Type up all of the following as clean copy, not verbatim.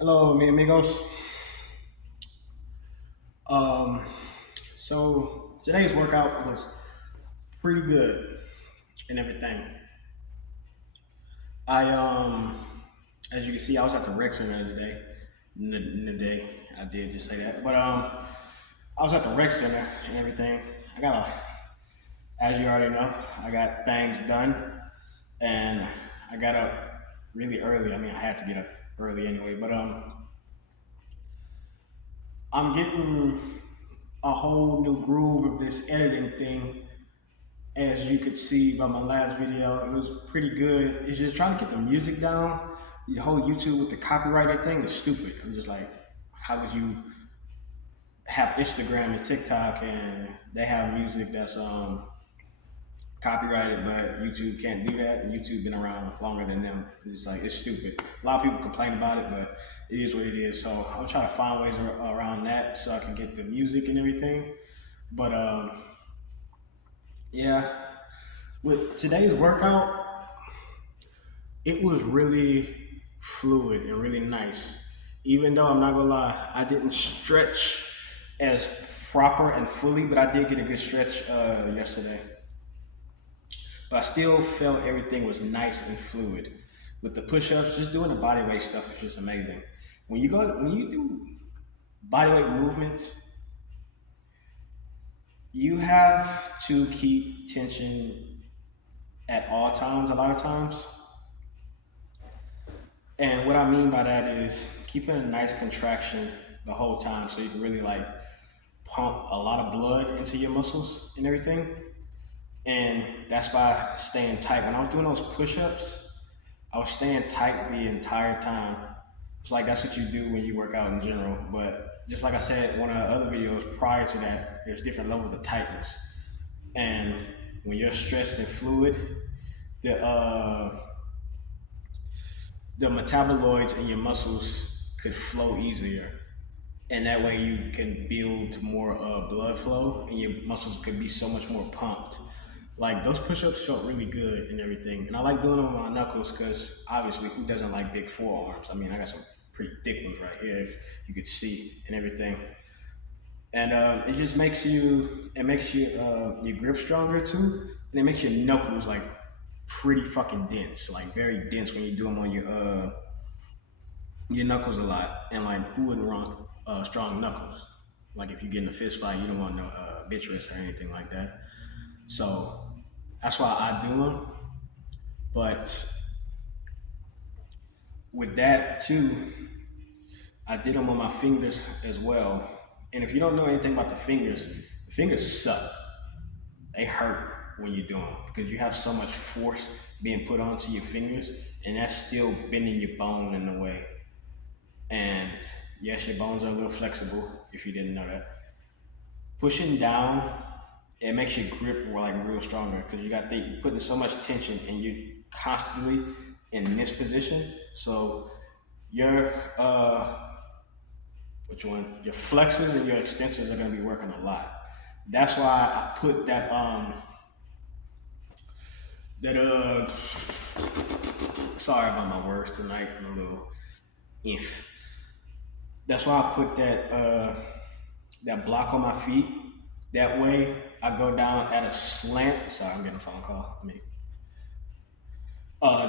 Hello, mi amigos. Um, so today's workout was pretty good and everything. As you can see, I was at the rec center today. Today, I did just say that, but I was at the rec center and everything. As you already know, I got things done, and I got up really early. I mean, I had to get up early anyway, but I'm getting a whole new groove of this editing thing. As you could see by my last video, it was pretty good. It's just trying to get the music down. The whole YouTube with the copyrighted thing is stupid. I'm just like, how could you have Instagram and TikTok and they have music that's copyrighted, but YouTube can't do that. And YouTube been around longer than them. It's like it's stupid. A lot of people complain about it, but it is what it is. So I'm trying to find ways around that so I can get the music and everything. But yeah, with today's workout, it was really fluid and really nice. Even though I'm not gonna lie, I didn't stretch as proper and fully, but I did get a good stretch yesterday. But I still felt everything was nice and fluid. With the push-ups, just doing the body weight stuff is just amazing. When you do body weight movements, you have to keep tension at all times. A lot of times, and what I mean by that is keeping a nice contraction the whole time so you can really like pump a lot of blood into your muscles and everything. And that's by staying tight. When I was doing those push ups, I was staying tight the entire time. It's like that's what you do when you work out in general. But just like I said in one of the other videos prior to that, there's different levels of tightness. And when you're stretched and fluid, the the metaboloids in your muscles could flow easier, and that way you can build more blood flow and your muscles could be so much more pumped. Like those push-ups felt really good and everything, and I like doing them on my knuckles because obviously who doesn't like big forearms? I mean, I got some pretty thick ones right here, if you could see and everything. And it just makes you your grip stronger too, and it makes your knuckles like pretty fucking dense, like very dense when you do them on your knuckles a lot. And like, who wouldn't want strong knuckles? Like, if you get in a fist fight, you don't want no bitch wrist or anything like that. So that's why I do them. But with that too, I did them on my fingers as well. And if you don't know anything about the fingers suck. They hurt when you do them because you have so much force being put onto your fingers, and that's still bending your bone in a way. And yes, your bones are a little flexible if you didn't know that. Pushing down, it makes your grip like real stronger because you're putting so much tension and you're constantly in this position. So your which one? Your flexors and your extensors are going to be working a lot. That's why I put that sorry about my words tonight. I'm a little if. That's why I put that block on my feet. That way, I go down at a slant. Sorry, I'm getting a phone call.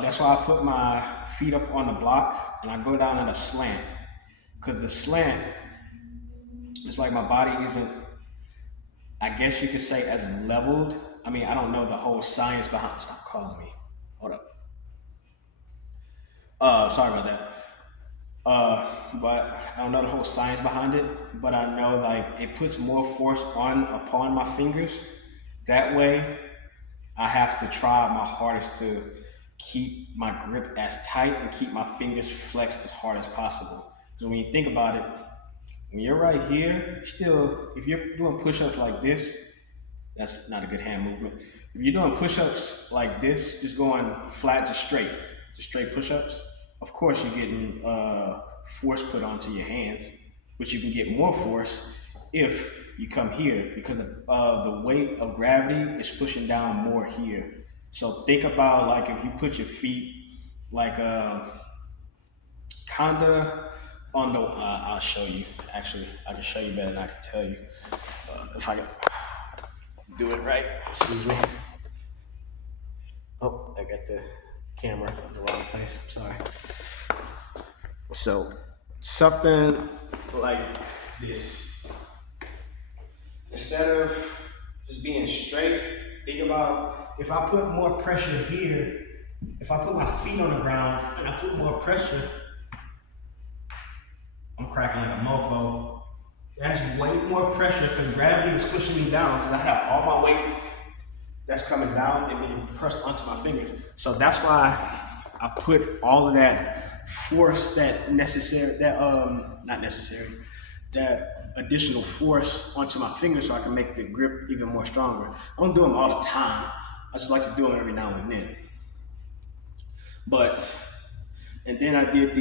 That's why I put my feet up on the block and I go down at a slant. Because the slant, it's like my body isn't, I guess you could say, as leveled. I mean, I don't know the whole science behind. Stop calling me. Hold up. Sorry about that. But I don't know the whole science behind it. But I know like it puts more force on upon my fingers. That way, I have to try my hardest to keep my grip as tight and keep my fingers flexed as hard as possible. Because when you think about it, when you're right here, still, if you're doing push-ups like this, that's not a good hand movement. If you're doing push-ups like this, just going flat, just straight push-ups, of course you're getting force put onto your hands, but you can get more force if you come here because the weight of gravity is pushing down more here. So think about like if you put your feet like kinda. Oh no, I'll show you. Actually, I can show you better than I can tell you. If I can do it right. Excuse me. Oh, I got the camera in the wrong place. I'm sorry. So, something like this. Instead of just being straight, think about if I put more pressure here, if I put my feet on the ground and I put more pressure, I'm cracking like a mofo. That's way more pressure because gravity is pushing me down because I have all my weight that's coming down and being pressed onto my fingers. So that's why I put all of that force that necessary, that not necessary, that additional force onto my fingers so I can make the grip even more stronger. I don't do them all the time. I just like to do them every now and then. But and then I did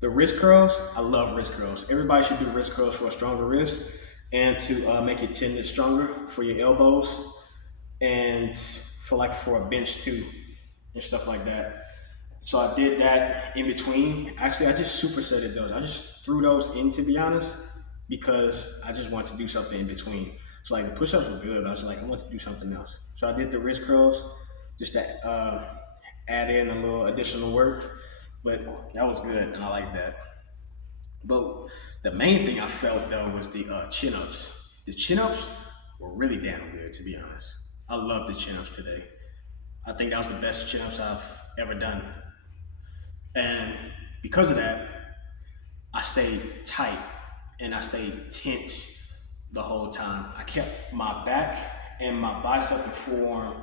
the wrist curls. I love wrist curls. Everybody should do wrist curls for a stronger wrist and to make your tendons stronger for your elbows and for a bench too and stuff like that. So I did that in between. Actually, I just supersetted those. I just threw those in to be honest because I just wanted to do something in between. So like the push-ups were good. I was like, I want to do something else. So I did the wrist curls just to add in a little additional work. But that was good, and I like that. But the main thing I felt though was the chin ups. The chin ups were really damn good, to be honest. I love the chin ups today. I think that was the best chin ups I've ever done. And because of that, I stayed tight and I stayed tense the whole time. I kept my back and my bicep and forearm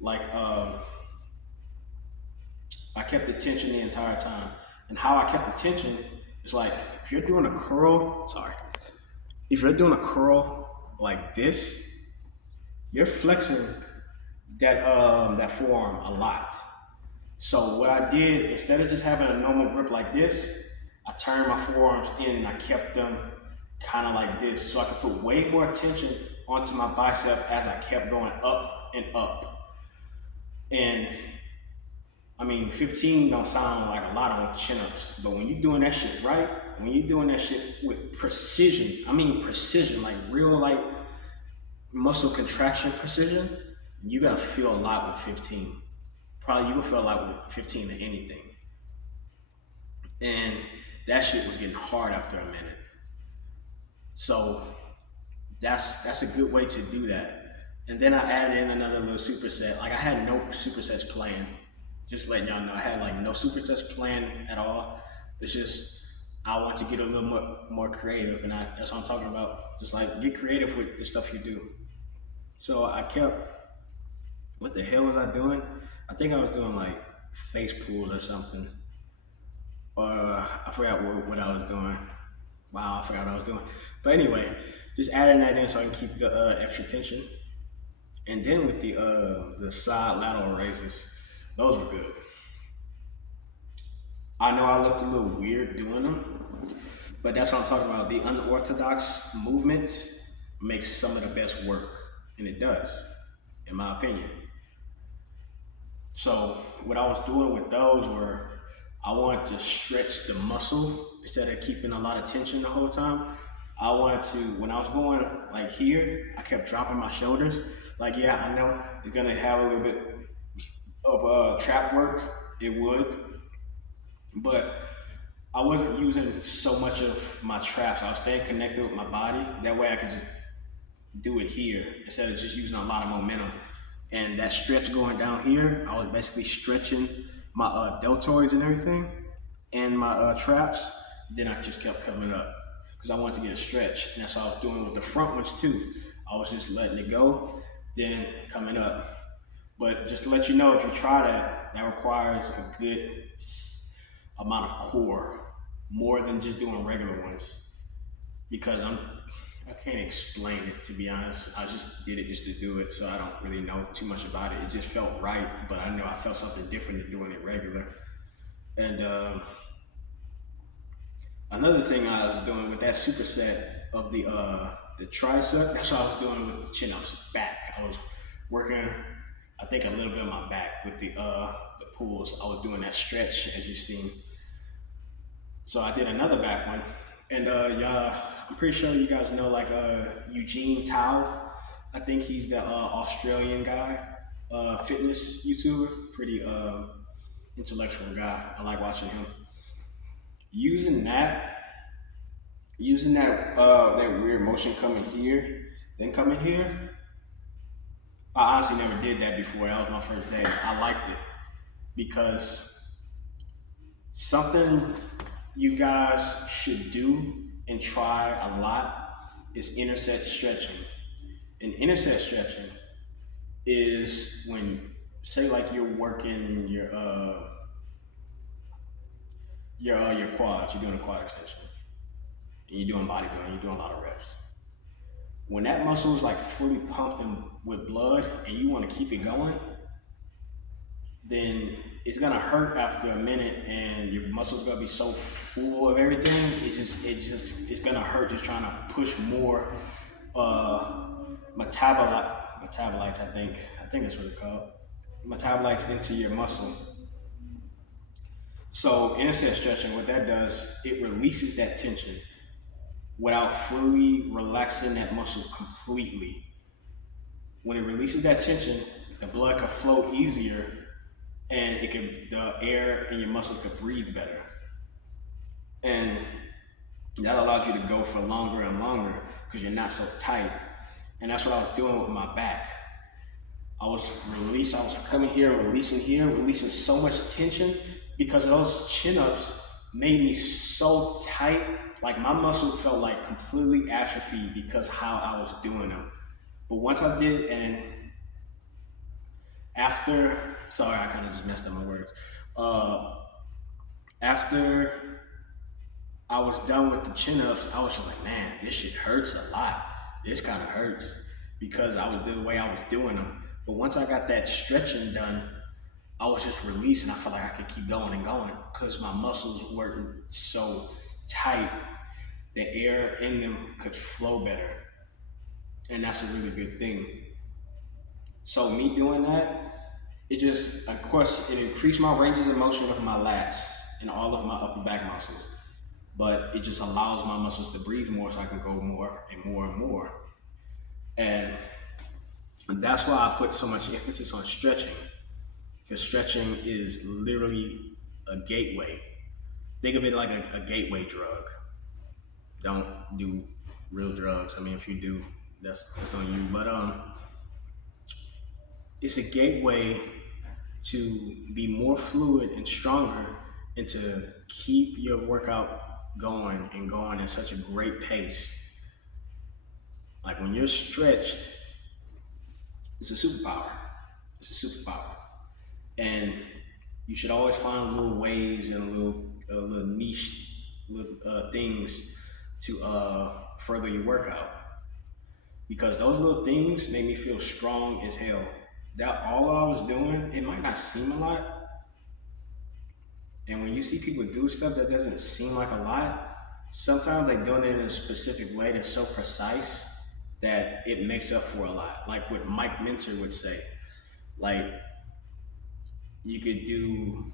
like I kept the tension the entire time. And how I kept the tension is like if you're doing a curl, sorry, if you're doing a curl like this, you're flexing that forearm a lot. So what I did instead of just having a normal grip like this, I turned my forearms in and I kept them kind of like this, so I could put way more tension onto my bicep as I kept going up and up. And I mean, 15 don't sound like a lot on chin-ups, but when you're doing that shit right, when you're doing that shit with precision, I mean precision, like real like muscle contraction precision, you're gonna feel a lot with 15. Probably you gonna feel a lot with 15 than anything. And that shit was getting hard after a minute. So that's a good way to do that. And then I added in another little superset. Like I had no supersets planned. Just letting y'all know, I had like no supersets planned at all. It's just I want to get a little more creative, and that's what I'm talking about. Just like get creative with the stuff you do. So I kept. What the hell was I doing? I think I was doing like face pulls or something. I forgot what I was doing. Wow, I forgot what I was doing. But anyway, just adding that in so I can keep the extra tension. And then with the side lateral raises, those were good. I know I looked a little weird doing them, but that's what I'm talking about. The unorthodox movement makes some of the best work, and it does, in my opinion. So what I was doing with those were I wanted to stretch the muscle instead of keeping a lot of tension the whole time. I wanted to when I was going like here, I kept dropping my shoulders. Like yeah, I know it's gonna have a little bit of trap work. It would, but I wasn't using so much of my traps. I was staying connected with my body. That way I could just do it here instead of just using a lot of momentum. And that stretch going down here, I was basically stretching my deltoids and everything and my traps. Then I just kept coming up because I wanted to get a stretch. And that's what I was doing with the front ones too. I was just letting it go, then coming up. But just to let you know, if you try that, that requires a good amount of core, more than just doing regular ones. Because I can't explain it to be honest. I just did it just to do it, so I don't really know too much about it. It just felt right, but I know I felt something different than doing it regular. And another thing I was doing with that superset of the tricep, that's what I was doing with the chin ups back. I was working, I think a little bit on my back with the pulls. I was doing that stretch as you seen. So I did another back one, and y'all, I'm pretty sure you guys know like Eugene Tao. I think he's the Australian guy, fitness YouTuber, pretty intellectual guy. I like watching him. Using that, using that weird motion coming here, then coming here. I honestly never did that before. That was my first day. I liked it because something you guys should do and try a lot is interset stretching. And interset stretching is when, say, like you're working your quads, you're doing a quad extension, and you're doing bodybuilding, you're doing a lot of reps. When that muscle is like fully pumped in with blood, and you want to keep it going, then it's gonna hurt after a minute, and your muscles gonna be so full of everything. It's gonna hurt just trying to push more metabolites. I think that's what it's called. Metabolites into your muscle. So interset stretching, what that does, it releases that tension without fully relaxing that muscle completely. When it releases that tension, the blood can flow easier, and the air in your muscles could breathe better. And that allows you to go for longer and longer because you're not so tight. And that's what I was doing with my back. I was coming here, releasing so much tension because those chin-ups made me so tight. Like my muscle felt like completely atrophied because how I was doing them. But once I did, and after, sorry, I kind of just messed up my words. After I was done with the chin-ups, I was just like, man, this shit hurts a lot. This kind of hurts because I was the way I was doing them. But once I got that stretching done, I was just releasing. I felt like I could keep going and going because my muscles weren't so tight. The air in them could flow better. And that's a really good thing. So me doing that, it just, of course, it increased my ranges of motion of my lats and all of my upper back muscles. But it just allows my muscles to breathe more so I can go more and more and more. And that's why I put so much emphasis on stretching, because stretching is literally a gateway. Think of it like a gateway drug. Don't do real drugs. I mean, if you do, that's on you. But it's a gateway to be more fluid and stronger, and to keep your workout going and going at such a great pace. Like when you're stretched, it's a superpower. It's a superpower. And you should always find little ways and little niche things to further your workout. Because those little things make me feel strong as hell. That all I was doing, it might not seem a lot. And when you see people do stuff that doesn't seem like a lot, sometimes they're doing it in a specific way that's so precise that it makes up for a lot. Like what Mike Minter would say. Like, you could do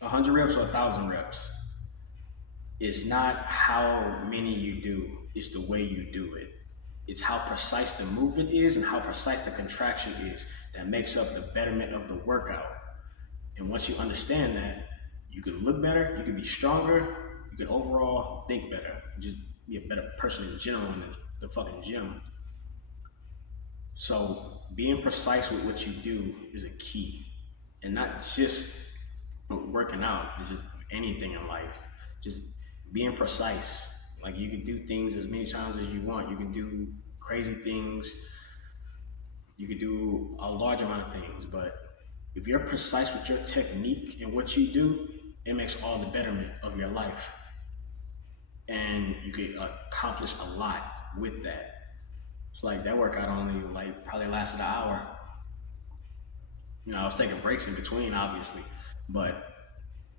100 reps or 1,000 reps. It's not how many you do, it's the way you do it. It's how precise the movement is and how precise the contraction is that makes up the betterment of the workout. And once you understand that, you could look better, you could be stronger, you could overall think better, just be a better person in general in the fucking gym. So being precise with what you do is a key. And not just working out, it's just anything in life. Just being precise. Like you can do things as many times as you want. You can do crazy things. You can do a large amount of things. But if you're precise with your technique and what you do, it makes all the betterment of your life. And you can accomplish a lot with that. It's like that workout only probably lasted an hour. You know, I was taking breaks in between, obviously. But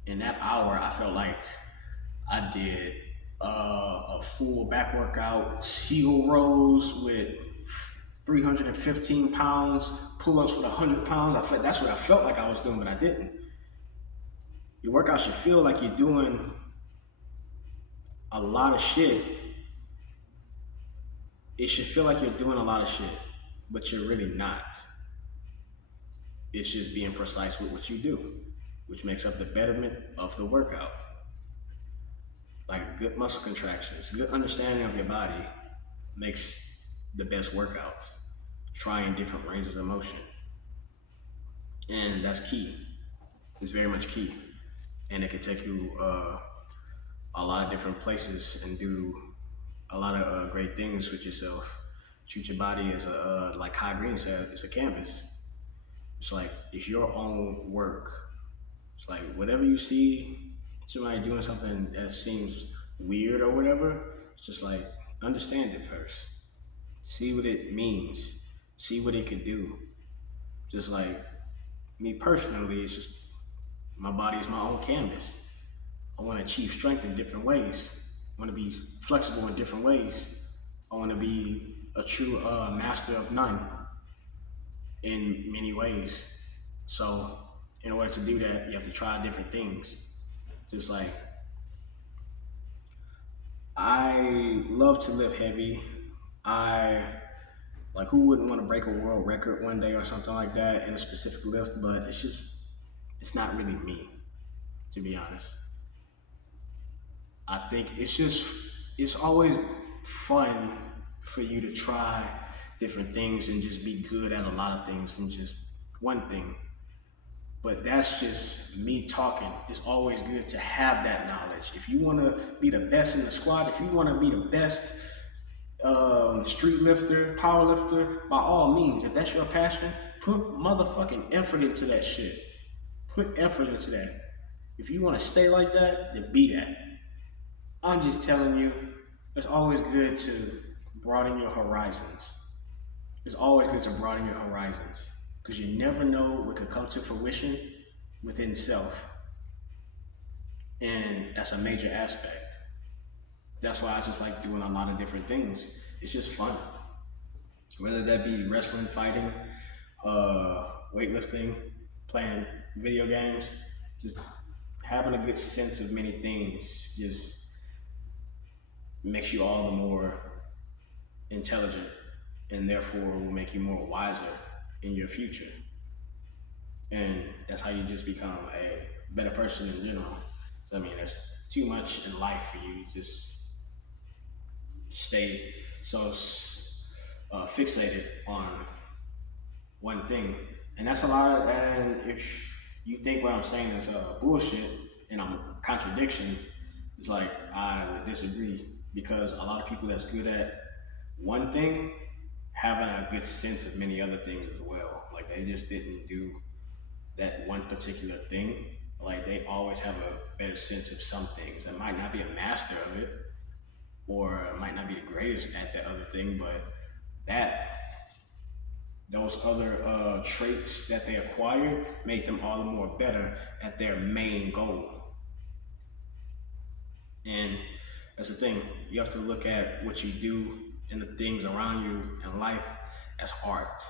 in that hour, I felt like I did a full back workout, seal rows with 315 pounds, pull-ups with 100 pounds. That's what I felt like I was doing, but I didn't. Your workout should feel like you're doing a lot of shit, it should feel like you're doing a lot of shit, but you're really not. It's just being precise with what you do, which makes up the betterment of the workout. Like good muscle contractions, good understanding of your body makes the best workouts. Trying different ranges of motion. And that's key. It's very much key. And it can take you a lot of different places and do a lot of great things with yourself. Treat your body as like Kai Green said, it's a canvas. It's like, it's your own work. It's like, whatever you see somebody doing something that seems weird or whatever, it's just like, understand it first. See what it means. See what it can do. Just like me personally, it's just my body is my own canvas. I want to achieve strength in different ways. I want to be flexible in different ways. I want to be a true master of none in many ways. So, in order to do that, you have to try different things. Just like I love to lift heavy. I like who wouldn't want to break a world record one day or something like that in a specific lift, but it's not really me, to be honest. I think it's always fun for you to try different things and just be good at a lot of things and just one thing. But that's just me talking. It's always good to have that knowledge. If you want to be the best in the squad, if you want to be the best street lifter, power lifter, by all means, if that's your passion, put motherfucking effort into that shit. Put effort into that. If you want to stay like that, then be that. I'm just telling you, it's always good to broaden your horizons. It's always good to broaden your horizons because you never know what could come to fruition within self. And that's a major aspect. That's why I just like doing a lot of different things. It's just fun. Whether that be wrestling, fighting, weightlifting, playing video games, just having a good sense of many things just makes you all the more intelligent and therefore will make you more wiser in your future. And that's how you just become a better person in general. So, I mean, there's too much in life for you to just stay so fixated on one thing. And that's a lot. And if you think what I'm saying is bullshit and I'm a contradiction, it's like I would disagree because a lot of people that's good at one thing having a good sense of many other things as well. Like they just didn't do that one particular thing. Like they always have a better sense of some things. They might not be a master of it, or might not be the greatest at that other thing, but that those other traits that they acquired made them all the more better at their main goal. And that's the thing. You have to look at what you do and the things around you in life as art.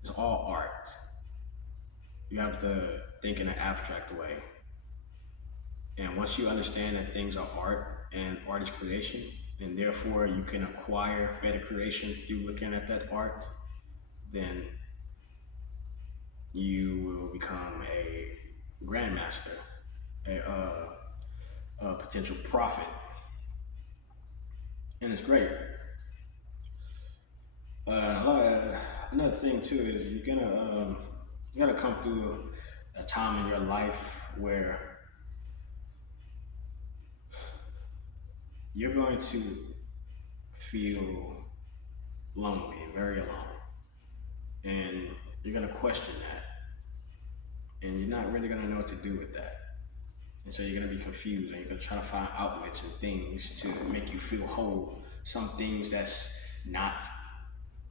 It's all art. You have to think in an abstract way. And once you understand that things are art and art is creation, and therefore you can acquire better creation through looking at that art, then you will become a grandmaster, a potential prophet. And it's great. Another thing too is you gotta come through a time in your life where you're going to feel lonely, very alone, and you're gonna question that, and you're not really gonna know what to do with that. And so you're gonna be confused and you're gonna try to find outlets and things to make you feel whole. Some things that's not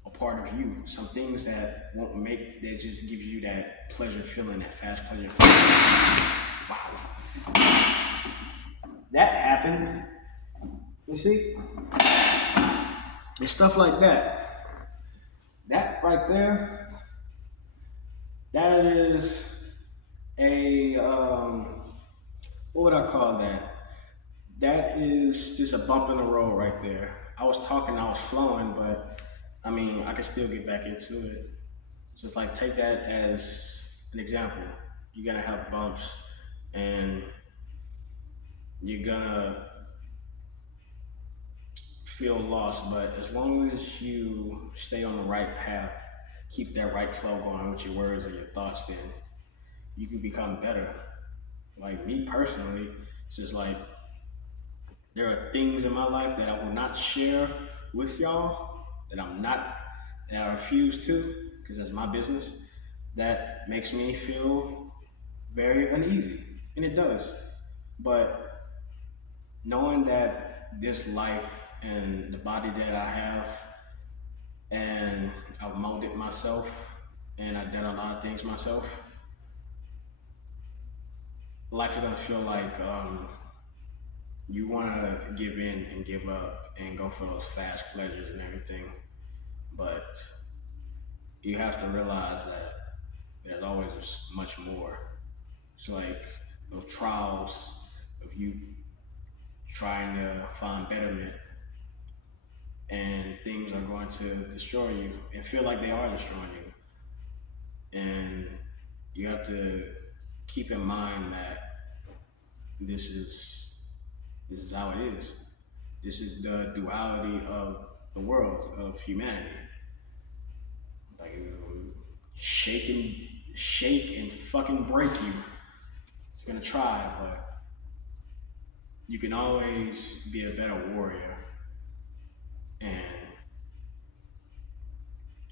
a part of you. Some things that won't make, that just gives you that pleasure feeling, that fast pleasure feeling. Wow. That happened. You see? It's stuff like that. That right there, that is a, what would I call that? That is just a bump in the road right there. I was talking, I was flowing, but I mean, I can still get back into it. Just like take that as an example. You're gonna have bumps, and you're gonna feel lost, but as long as you stay on the right path, keep that right flow going with your words and your thoughts, then you can become better. Like me personally, it's just like there are things in my life that I will not share with y'all, that I'm not, that I refuse to, because that's my business. That makes me feel very uneasy, and it does. But knowing that this life and the body that I have, and I've molded myself, and I've done a lot of things myself, life is gonna feel like you want to give in and give up and go for those fast pleasures and everything, but you have to realize that there's always much more. It's like those trials of you trying to find betterment, and things are going to destroy you and feel like they are destroying you. And you have to keep in mind that this is this is how it is. This is the duality of the world, of humanity. Like shake and shake and fucking break you. It's gonna try, but you can always be a better warrior and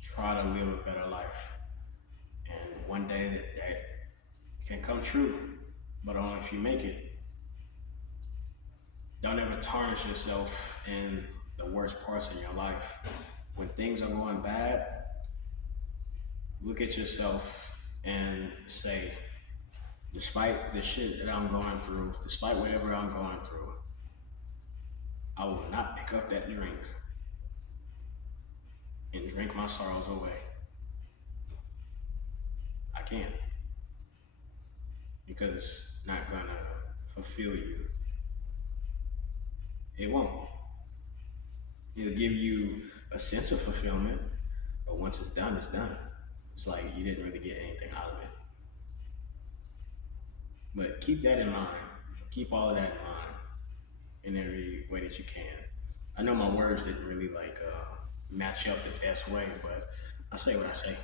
try to live a better life. And one day that can come true, but only if you make it. Don't ever tarnish yourself in the worst parts of your life. When things are going bad, look at yourself and say, despite the shit that I'm going through, despite whatever I'm going through, I will not pick up that drink and drink my sorrows away. I can't, because it's not gonna fulfill you. It won't. It'll give you a sense of fulfillment, but once it's done, it's done. It's like you didn't really get anything out of it. But keep that in mind. Keep all of that in mind in every way that you can. I know my words didn't really match up the best way, but I say what I say,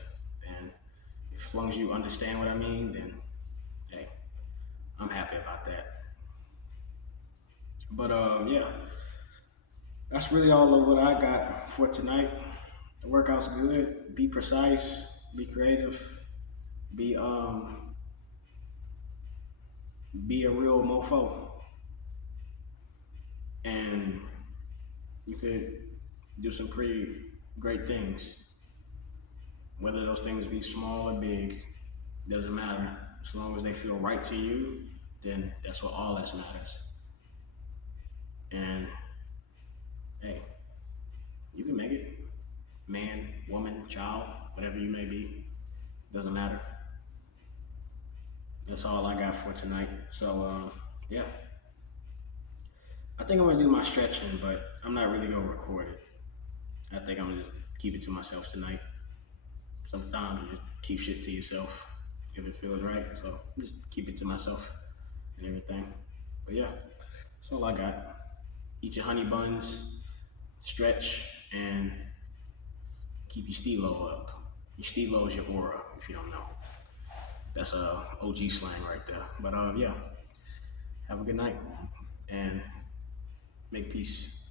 and as long as you understand what I mean, then hey, I'm happy about that. But yeah, that's really all of what I got for tonight. The workout's good. Be precise. Be creative. Be be a real mofo, and you could do some pretty great things. Whether those things be small or big, doesn't matter. As long as they feel right to you, then that's what all that matters. And hey, you can make it. Man, woman, child, whatever you may be, doesn't matter. That's all I got for tonight. So yeah, I think I'm gonna do my stretching, but I'm not really gonna record it. I think I'm gonna just keep it to myself tonight. Sometimes you just keep shit to yourself if it feels right. So just keep it to myself and everything. But yeah, that's all I got. Eat your honey buns, stretch, and keep your stilo up. Your stilo is your aura, if you don't know. That's a OG slang right there. But yeah, have a good night and make peace.